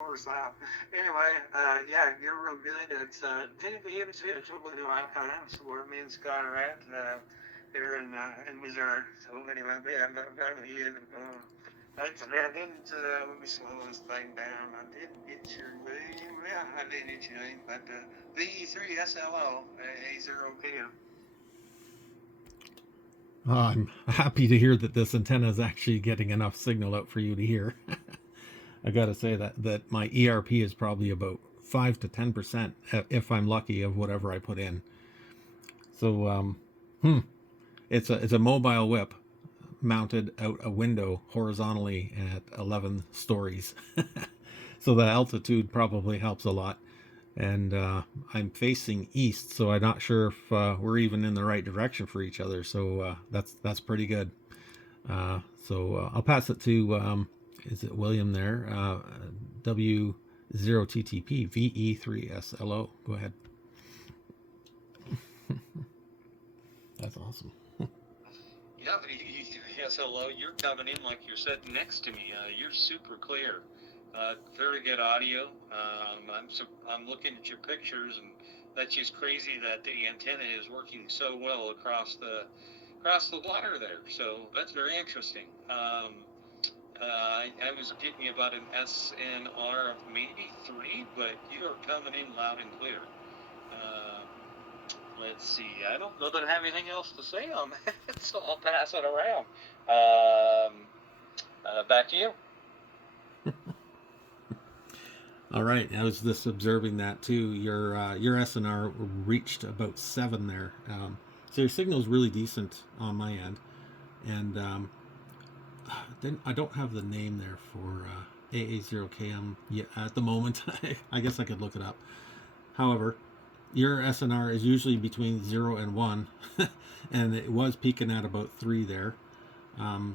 Anyway, yeah, you're real good. It's Tennessee is totally new icon. So where me and Scott are at here in Missouri. So anyway, yeah, I've got it here. Actually, I didn't. Let me slow this thing down. I didn't get your name. Yeah, I did get your name, but V3SLO A0PM. I'm happy to hear that this antenna is actually getting enough signal out for you to hear. I gotta say that my ERP is probably about 5 to 10%, if I'm lucky, of whatever I put in. So it's a mobile whip mounted out a window horizontally at 11 stories. So the altitude probably helps a lot. And I'm facing east, so I'm not sure if we're even in the right direction for each other. So that's pretty good. I'll pass it to is it William there? W0TTP VE3SLO. Go ahead. That's awesome. Yeah, yes, hello. You're coming in like you're sitting next to me. You're super clear. Very good audio. I'm looking at your pictures, and that's just crazy that the antenna is working so well across the wire there. So that's very interesting. I was getting about an SNR of maybe 3, but you are coming in loud and clear. Let's see. I don't know that I have anything else to say on that, so I'll pass it around. Back to you. All right, I was just observing that too. Your SNR reached about 7 there, so your signal is really decent on my end. And then I don't have the name there for AA0KM yet at the moment. I guess I could look it up. However, your SNR is usually between 0 and 1, and it was peaking at about 3 there.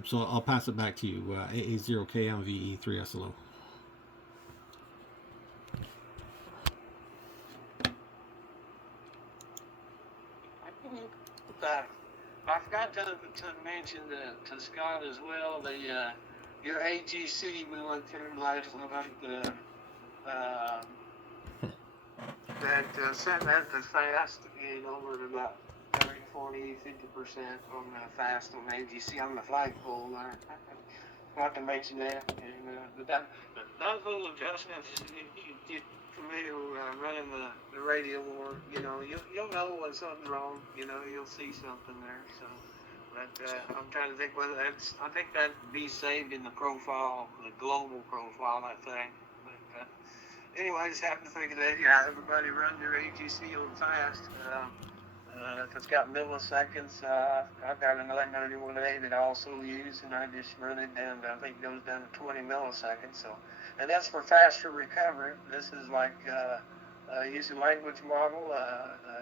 So I'll pass it back to you, AA0KM VE3SLO. I forgot to mention to Scott as well. Your AGC we went through last night. Uh, that sent that the fast over to about 30, 40, 50% on the fast on AGC on the flagpole there. Not to mention that, but those little adjustments, you familiar running the radio or, you'll know when something's wrong, you'll see something there, so. But I'm trying to think whether I think that'd be saved in the profile, the global profile, I think. But anyway, I just happened to think of that. Yeah, everybody run their AGC on fast. If it's got milliseconds, I've got an 1191A that I also use, and I just run it down to, I think it goes down to 20 milliseconds. So, and that's for faster recovery. This is like using language model.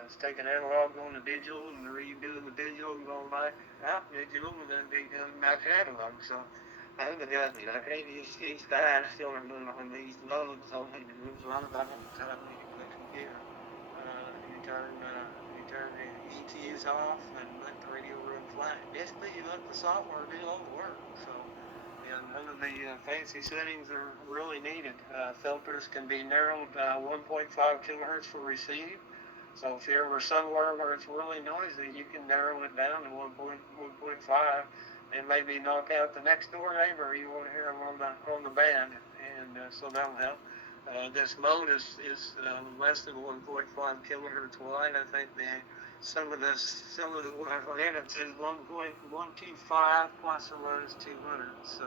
It's taking analog going to digital, and redoing the digital and going back out digital, and then going back to analog. So, I think the ADHD died still on these loads. So, I need to move around about it. So, I need to click here. You turn the ETUs off and let the radio run flat. Basically, you let the software do all the work. So, none of the fancy settings are really needed. Filters can be narrowed 1.5 kilohertz for receive. So if you're ever somewhere where it's really noisy, you can narrow it down to 1.5 and maybe knock out the next door neighbor. You want to hear them on the band, and so that'll help. This mode is less than 1.5 kilohertz wide. I think some of the it says 1.125 plus or minus 200. So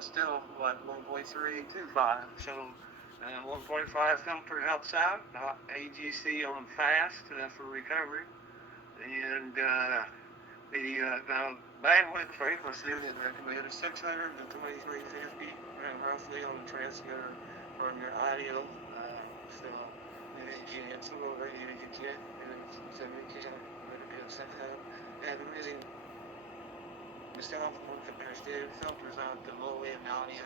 still what 1.325. So 1.5 filter helps out. AGC on fast for recovery, and the bandwidth frequency is recommended 600 to 2350 roughly on the transmitter from your audio. So it's a little radio you get, so we can set up. And really, the cell phone stereo filters out the low end audio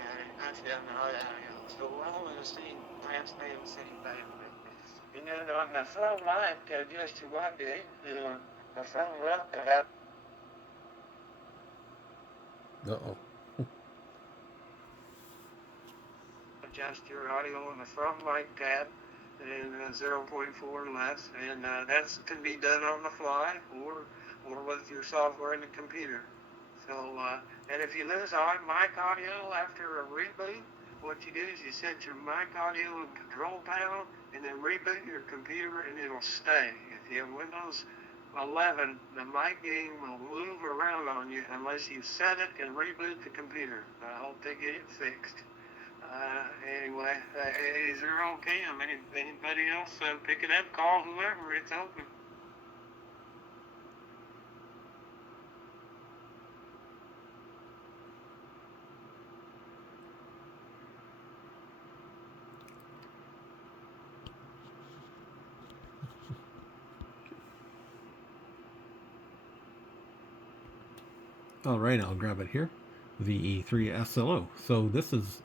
and that's down the high audio. So we're all in the same transmitting same bandwidth. And then on the phone line, just to one day, the phone up about. Uh oh. adjust your audio in the front mic tab and 0.4 less, and that can be done on the fly or with your software in the computer. So, and if you lose mic audio after a reboot, what you do is you set your mic audio and control panel, and then reboot your computer, and it'll stay. If you have Windows 11, the mic gain will move around on you unless you set it and reboot the computer. I hope they get it fixed. Anyway, is there okay? Anybody else pick it up, call whoever, it's open. All right, I'll grab it here. VE3SLO. So this is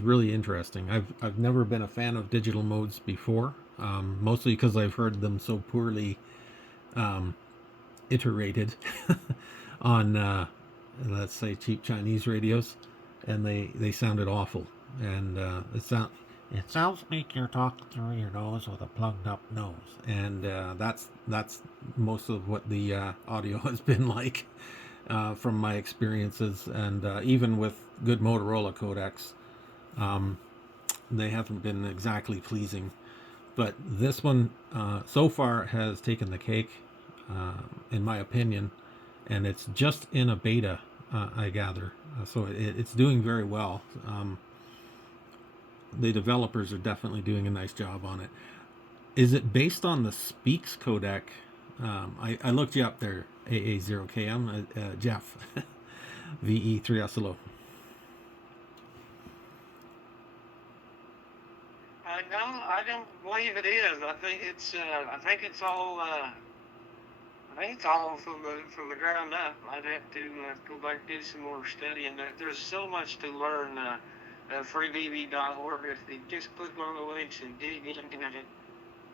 really interesting. I've never been a fan of digital modes before, mostly because I've heard them so poorly iterated on let's say cheap Chinese radios, and they sounded awful. And it sounds like you're talking through your nose with a plugged up nose, and that's most of what the audio has been like. From my experiences, and even with good Motorola codecs, they haven't been exactly pleasing. But this one so far has taken the cake, in my opinion, and it's just in a beta, I gather. So it's doing very well. The developers are definitely doing a nice job on it. Is it based on the Speaks codec? I looked you up there, AA0KM, Jeff, VE3SLO. No, I don't believe it is. I think it's all from the ground up. I'd have to go back and do some more studying. There's so much to learn. FreeDV.org. If you just click on the links and dig into it,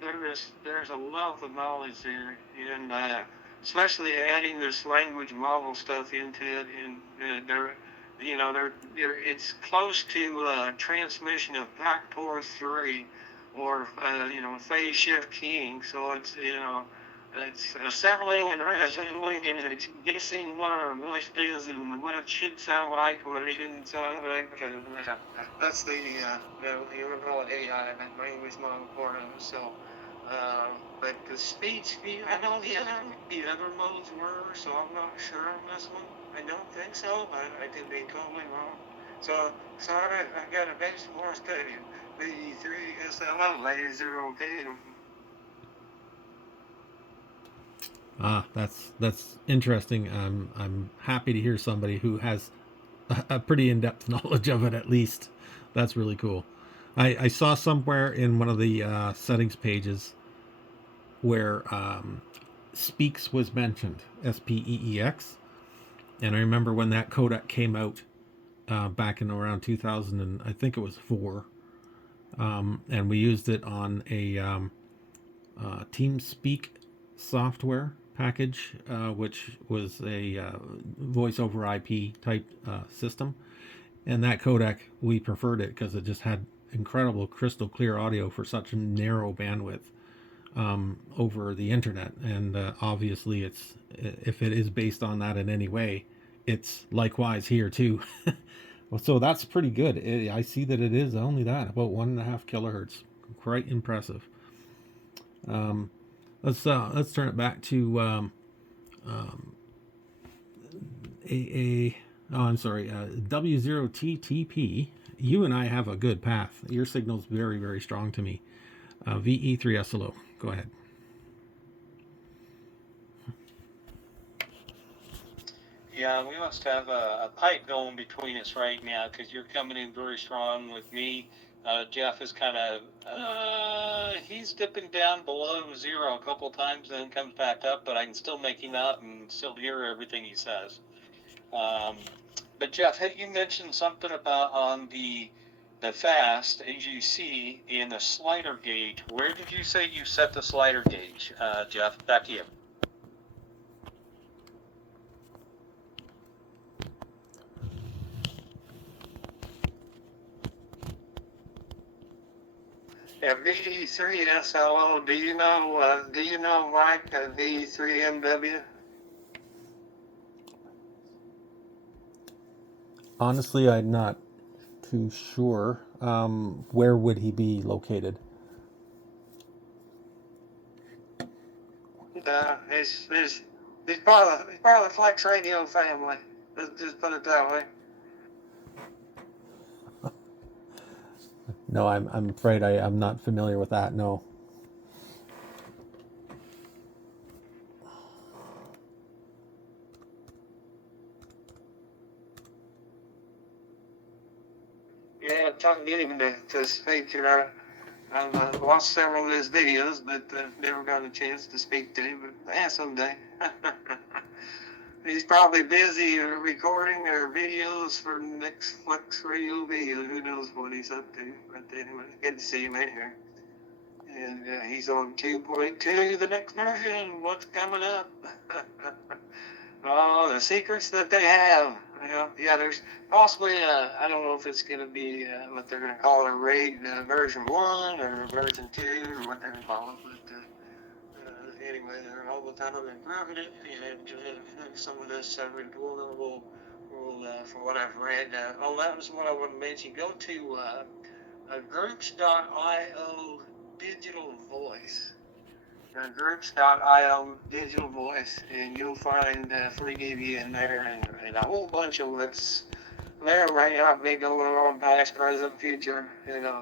there's a wealth of knowledge there, and especially adding this language model stuff into it, and it's close to transmission of backdoor 3 or phase shift keying. So it's it's assembling and reassembling, and it's guessing what a voice is and what it should sound like, what it shouldn't sound like. That's the you would call it AI, that language model part of it. So, but the speech, I know the other modes were, so I'm not sure on this one. I don't think so, but I could be totally wrong. So, sorry, I got a bunch more study. VE3SLO, ladies are okay. That's interesting. I'm happy to hear somebody who has a pretty in-depth knowledge of it, at least. That's really cool. I saw somewhere in one of the settings pages where Speaks was mentioned, SPEEX, and I remember when that codec came out back in around 2000, and I think it was 4, and we used it on a TeamSpeak software package, which was a voice over IP type system, and that codec, we preferred it because it just had incredible crystal clear audio for such a narrow bandwidth over the internet. And obviously it's, if it is based on that in any way, it's likewise here too. So that's pretty good. I see that it is only that, about 1.5 kilohertz. Quite impressive. Let's turn it back to W0TTP. You and I have a good path. Your signal's very, very strong to me. VE3SLO. Go ahead. Yeah, we must have a pipe going between us right now, because you're coming in very strong with me. Jeff is kind of, he's dipping down below 0 a couple times, then comes back up, but I can still make him out and still hear everything he says. But Jeff, had you mentioned something about on the fast, as you see in the slider gauge? Where did you say you set the slider gauge, Jeff? Back to you. Yeah, VD3SLO. Do you know Mike VD3MW? Honestly, I'm not too sure. Where would he be located? He's part of the Flex Radio family. Just put it that way. No, I'm afraid I'm not familiar with that. No. Yeah, I'm trying to get him to speak here. I've watched several of his videos, but never got a chance to speak to him. But someday. He's probably busy recording or videos for the next Flex Radio video. Who knows what he's up to? But anyway, good to see him in here. And he's on 2.2, the next version. What's coming up? Oh, the secrets that they have. Yeah, there's possibly, I don't know if it's going to be what they're going to call a RAID version 1 or version 2 or what they're going to call it. But anyway, they're all the time improving it. And some of this will from what I've read, oh, that was what I want to mention. Go to groups.io digital voice. Groups.io digital voice, and you'll find FreeDV in there and a whole bunch of what's there right now, be going on past, present, future,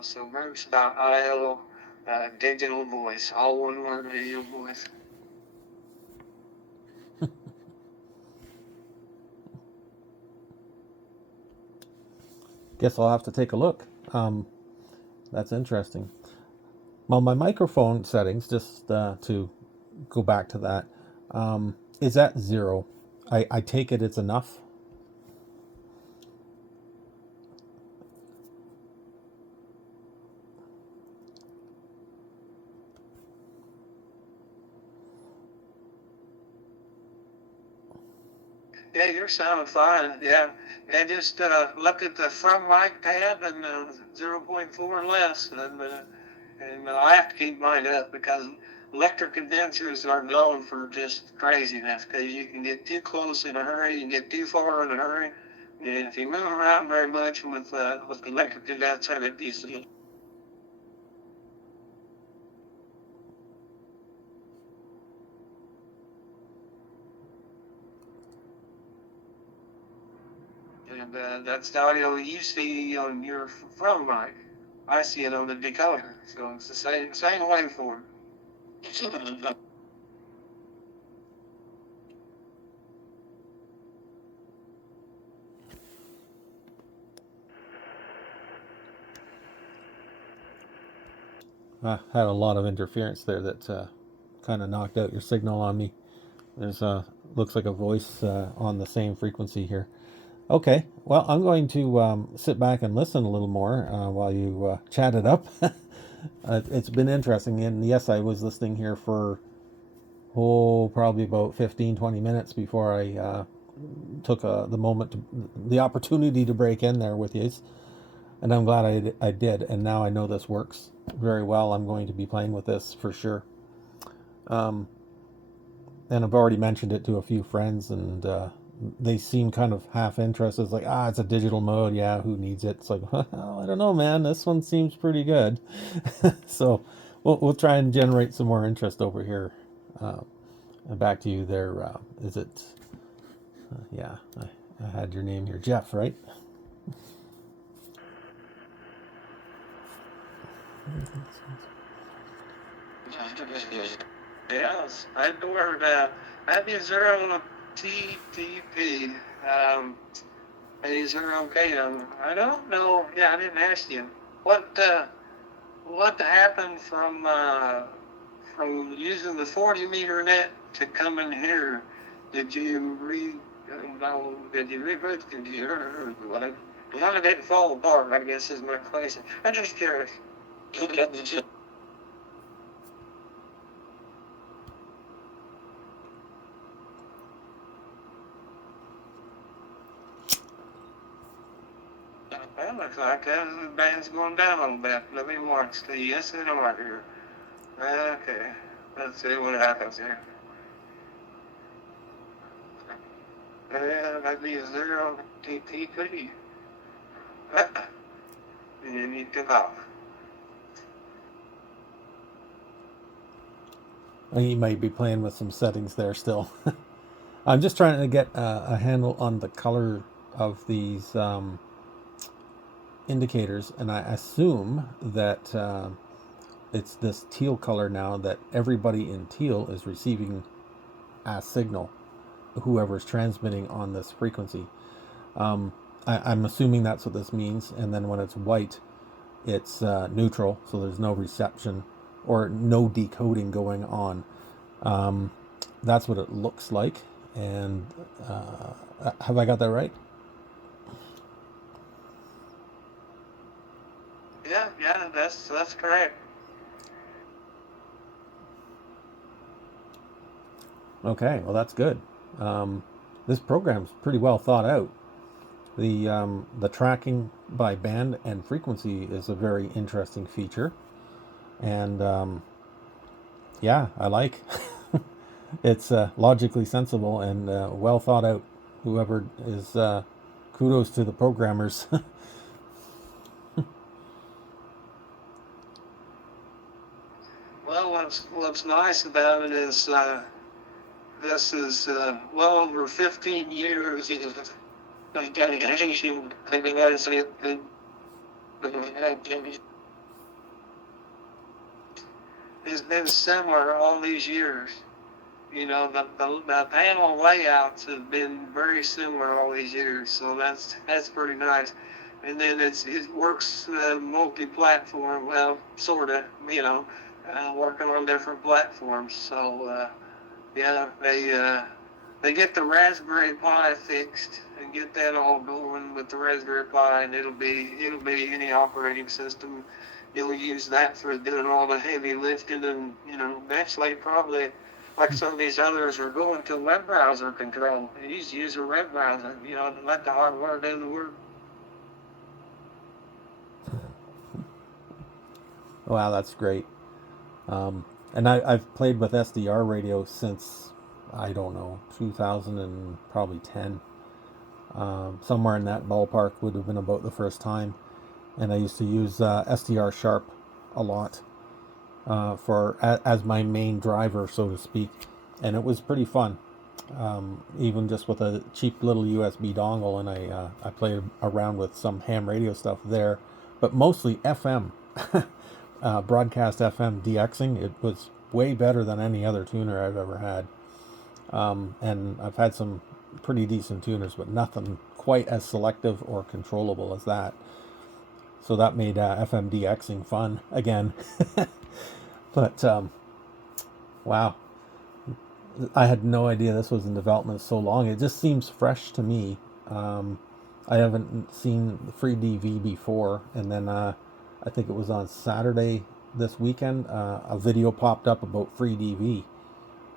so groups.io digital voice, all one word, digital voice. Guess I'll have to take a look. That's interesting. Well, my microphone settings, just to go back to that, is at 0. I take it it's enough. Yeah, you're sounding fine. Yeah, and just look at the front mic tab and 0.4 less, and I have to keep mine up because electric condensers are known for just craziness. Because you can get too close in a hurry, you can get too far in a hurry, and if you move around very much with the electric condenser, it decent. And that's the audio you see on your front mic. I see it on the decoder, so it's the same waveform. I had a lot of interference there that kind of knocked out your signal on me. There's looks like a voice on the same frequency here. Okay, well, I'm going to sit back and listen a little more while you chat it up. It's been interesting, and yes, I was listening here for probably about 15-20 minutes before I took the opportunity to break in there with you, and I'm glad I did. And now I know this works very well. I'm going to be playing with this for sure. And I've already mentioned it to a few friends, and they seem kind of half interested. It's like, it's a digital mode. Yeah, who needs it? It's like, well, I don't know, man. This one seems pretty good. So we'll try and generate some more interest over here. And back to you there. Is it? Yeah, I had your name here, Jeff, right? Yes, I adored W0TTP A0K. I don't know. Yeah, I didn't ask you what happened from using the 40-meter net to coming here. Did you Did you reboot? Did you what? None of it fall apart, I guess, is my question. I'm just curious. Well, like the band's going down a little bit. Let me watch the SNR here. Okay, let's see what happens here. That'd be a 0TTP. And you need to off. He might be playing with some settings there still. I'm just trying to get a handle on the color of these indicators, and I assume that it's this teal color now, that everybody in teal is receiving a signal, whoever's transmitting on this frequency. I'm assuming that's what this means, and then when it's white, it's neutral, so there's no reception or no decoding going on. That's what it looks like. And have I got that right? Yeah, that's correct. Okay, well that's good. This program's pretty well thought out. The tracking by band and frequency is a very interesting feature, and yeah, I like. It's logically sensible and well thought out. Whoever is, kudos to the programmers. Well, what's nice about it is this is well over 15 years of dedication. It's been similar all these years. You know, the panel layouts have been very similar all these years, so that's pretty nice. And then it works multi-platform, well, sorta, you know, working on different platforms. So yeah, they get the Raspberry Pi fixed and get that all going with the Raspberry Pi, and it'll be any operating system. You'll use that for doing all the heavy lifting, and you know, eventually probably, like some of these others, are going to web browser control. You just use a web browser, you know, to let the hardware do the work. Wow, that's great. And I've played with SDR radio since, I don't know, 2000 and probably 10. Somewhere in that ballpark would have been about the first time. And I used to use SDR Sharp a lot as my main driver, so to speak. And it was pretty fun. Even just with a cheap little USB dongle, and I played around with some ham radio stuff there, but mostly FM. Broadcast FM DXing. It was way better than any other tuner I've ever had. And I've had some pretty decent tuners, but nothing quite as selective or controllable as that. So that made FM DXing fun again. But wow, I had no idea this was in development so long. It just seems fresh to me. I haven't seen FreeDV before, and then I think it was on Saturday this weekend, a video popped up about FreeDV,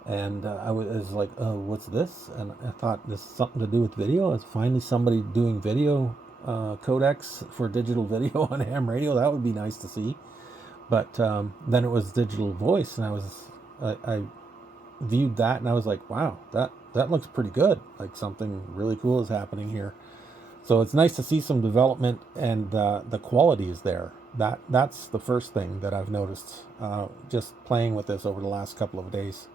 and I was like, oh, what's this? And I thought, this is something to do with video? Is finally somebody doing video codecs for digital video on ham radio? That would be nice to see. But then it was digital voice, and I viewed that, and I was like, wow, that looks pretty good. Like something really cool is happening here. So it's nice to see some development, and the quality is there. That's the first thing that I've noticed just playing with this over the last couple of days.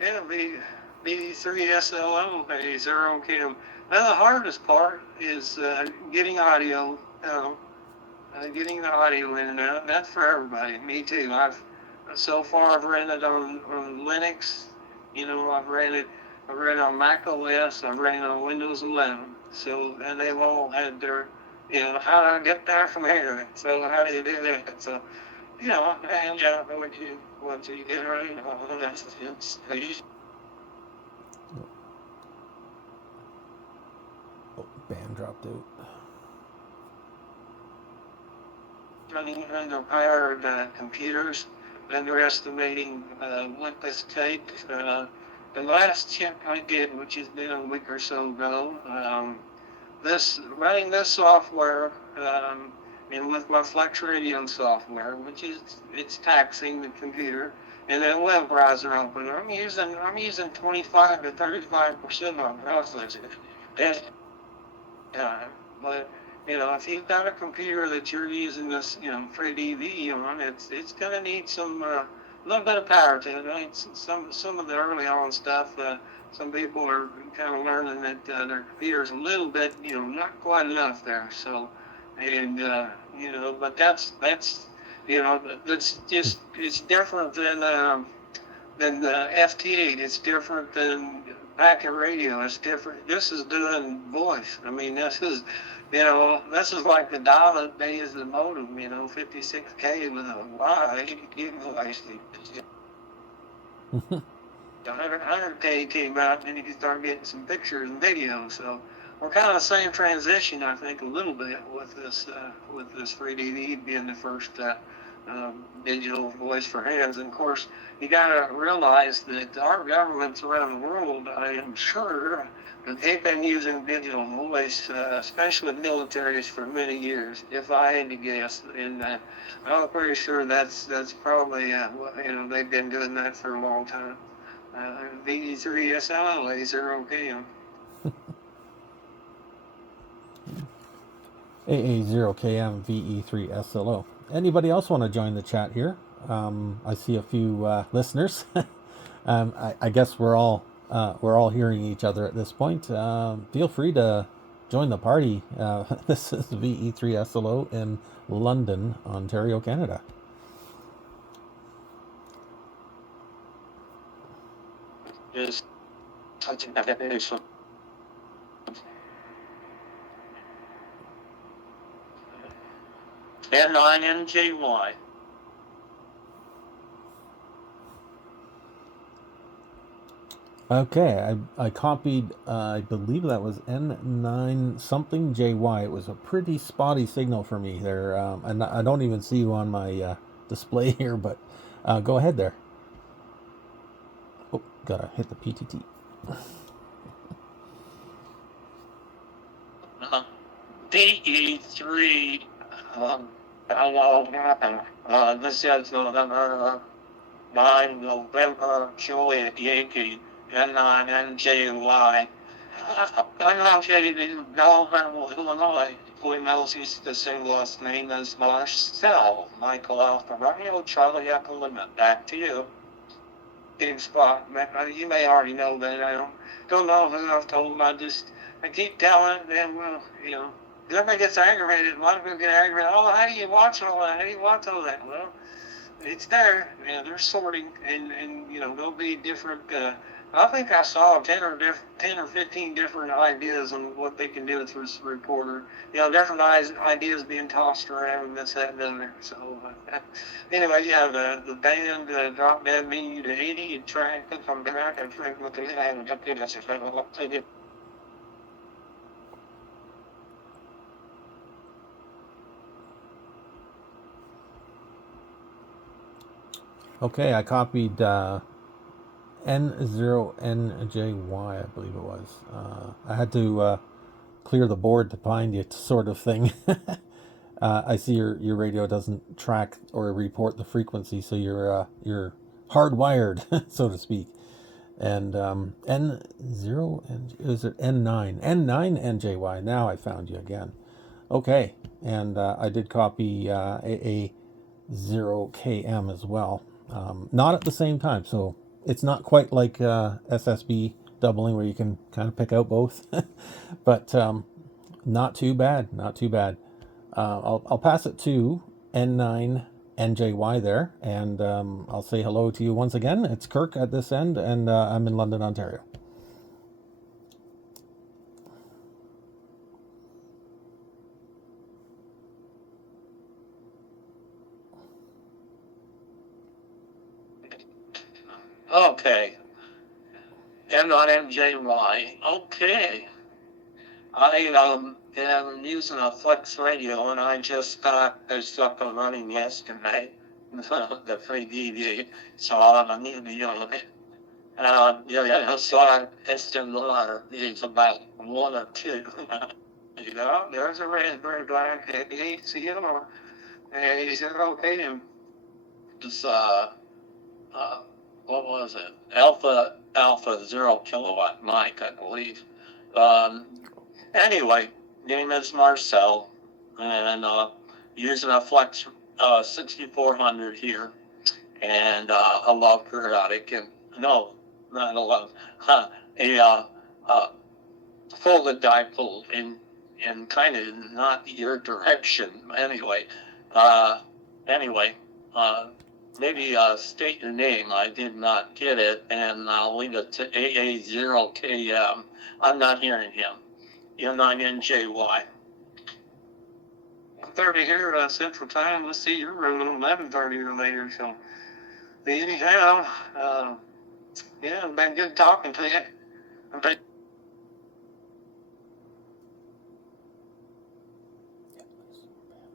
Yeah, the 3 SLO, a zero cam. Now the hardest part is getting audio, getting the audio in and out. That's for everybody. Me too. So far I've rented on Linux. You know, I've ran on Mac OS, I've ran on Windows 11. So, and they've all had their, you know, how do I get there from here? So how do you do that? So, you know, and once you get right, that's Oh, band dropped out. running underpowered computers, underestimating what this takes. the last check I did, which has been a week or so ago, running this software, and with my Flex Radio software, which is it's taxing the computer, and then web browser open, I'm using 25 to 35% of processing. But if you've got a computer that you're using this, FreeDV on, it's gonna need some little bit of power to it. I mean, some of the early on stuff, some people are kind of learning that their computer's a little bit, not quite enough there. So, and but that's just it's different than the FT8. It's different than packet radio. It's different. This is doing voice. I mean, this is like the dial-up days of the modem. 56K with a Y. 100K came out, and then you can start getting some pictures and videos. So we're kind of the same transition, I think, a little bit with this FreeDV being the first digital voice for hands. And of course, you got to realize that our governments around the world, I am sure, that they've been using digital voice, especially militaries, for many years, if I had to guess. And I'm pretty sure that's probably they've been doing that for a long time. VE3SO, A0KM. AA0KM VE3SLO. Anybody else want to join the chat here? I see a few listeners. I guess we're all hearing each other at this point. Feel free to join the party. This is VE3SLO in London, Ontario, Canada. Yes. N9NJY. Okay, I copied, I believe that was N9 something JY. It was a pretty spotty signal for me there, and I don't even see you on my display here, but go ahead there. Oh, gotta hit the PTT. DE3, hello, this is November 9 Yankee, N9NJY. I'm located in Belleville, Illinois. Emails used the same last name as Marcel. Michael Alpha Romeo, Charlie Echo Limit. Back to you. Getting spot. You may already know that. I don't know who I've told. I keep telling them, everybody gets aggravated. A lot of people get aggravated. Oh, how do you watch all that? How do you watch all that? Well, it's there. They're sorting, and there'll be different. I think I saw 10 or 15 different ideas on what they can do with this recorder. Different ideas being tossed around and this, that, and the other. So anyway, the band Drop Dead menu to 80 and try and come back and look at that and get this. Okay, I copied N0NJY, I believe it was. I had to clear the board to find it, sort of thing. I see your radio doesn't track or report the frequency, so you're hardwired, so to speak. And N0, is it N9? N9NJY. Now I found you again. Okay, and I did copy AA0KM as well. Not at the same time, so it's not quite like SSB doubling where you can kind of pick out both, but not too bad, not too bad. I'll pass it to N9NJY there, and I'll say hello to you once again. It's Kirk at this end, and I'm in London, Ontario. Okay. N9NJY. Okay. I am using a Flex Radio, and I just got this up and running yesterday. The FreeDV, so I'm a new unit. Yeah, so I tested it's about 1 or 2. You know, there's a raspberry black at the HCR. And he said, okay, then. It's, what was it? Alpha 0 kilowatt mic, I believe. Anyway, name is Marcel, and using a Flex 6400 here, and a love periodic, and no, not a love, a folded dipole in kind of not your direction. Anyway, maybe state your name. I did not get it, and I'll leave it to AA0KM. I'm not hearing him. N9NJY. 30 here Central Time. Let's see, you're running 11:30 or later. So, anyhow, yeah, it's been good talking to you.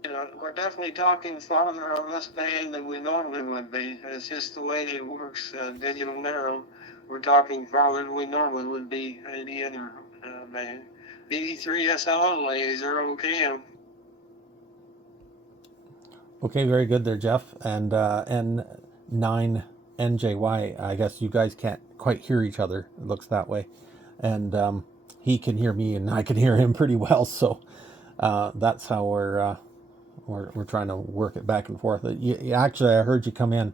You know, we're definitely talking farther on this band than we normally would be. It's just the way it works, digital narrow. We're talking farther than we normally would be any other band. BD3SL, A0KM. Okay, very good there, Jeff. And N9NJY, I guess you guys can't quite hear each other. It looks that way. And he can hear me and I can hear him pretty well. So that's how we're trying to work it back and forth. Actually, I heard you come in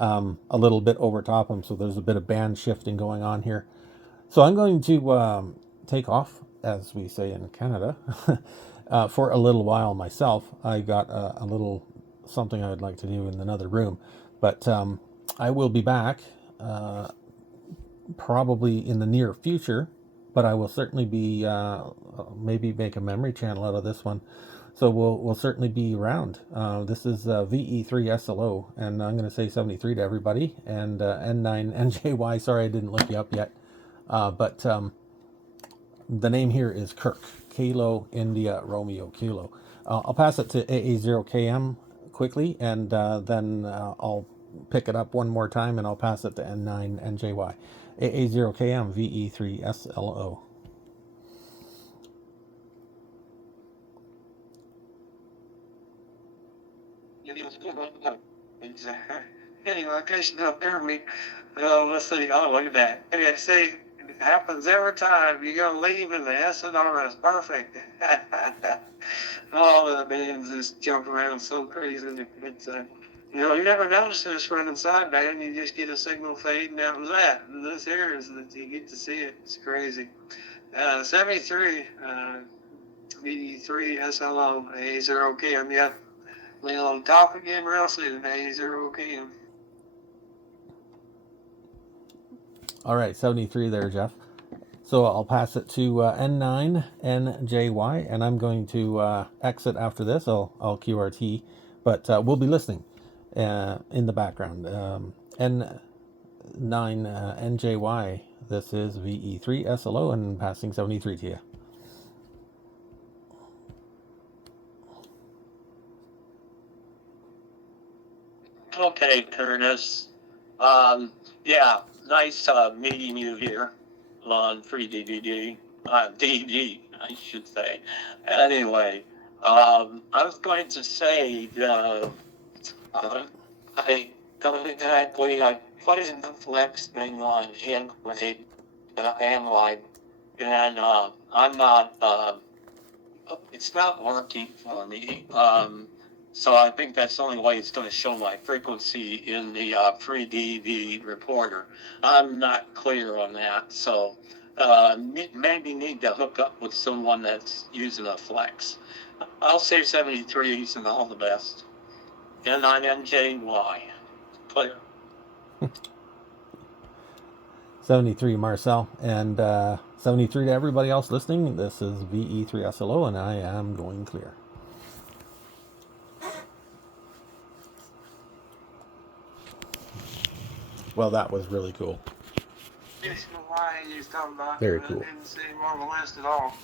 a little bit over top him. So there's a bit of band shifting going on here. So I'm going to take off, as we say in Canada, for a little while myself. I got a little something I would like to do in another room, but I will be back probably in the near future, but I will certainly be maybe make a memory channel out of this one. So we'll certainly be around. This is VE3SLO, and I'm going to say 73 to everybody, and N9NJY. Sorry I didn't look you up yet. But the name here is Kirk, Kilo India Romeo Kilo. I'll pass it to AA0KM quickly, and then I'll pick it up one more time, and I'll pass it to N9NJY. AA0KM VE3SLO. Anyway, in case you don't hear me, let's see. Oh, look at that. Anyway, see, it happens every time. You're going to leave and the SNR is perfect. All the bands just jump around so crazy. It's, you know, you never notice this running sideband. You just get a signal fade, and that was that. And this here is that you get to see it. It's crazy. 73, BD3 SLO, A0KM. Yeah. We'll talk again real soon. A0KM. All right, 73 there, Jeff. So I'll pass it to N9NJY, and I'm going to exit after this. I'll QRT, but we'll be listening in the background. N9NJY, this is VE3SLO, and passing 73 to you. Okay, Curtis. Yeah, nice meeting you here on FreeDVD. DD, I should say. Anyway, I was going to say, I don't exactly, I put in the Flex thing on N9, and I'm not, it's not working for me. So I think that's the only way it's going to show my frequency in the FreeDV reporter. I'm not clear on that, so maybe need to hook up with someone that's using a Flex. I'll say 73s and all the best. N9NJY. Clear. 73 Marcel, and 73 to everybody else listening. This is VE3SLO, and I am going clear. Well, that was really cool. Why you talking about? Very cool. I didn't see him on the list at all.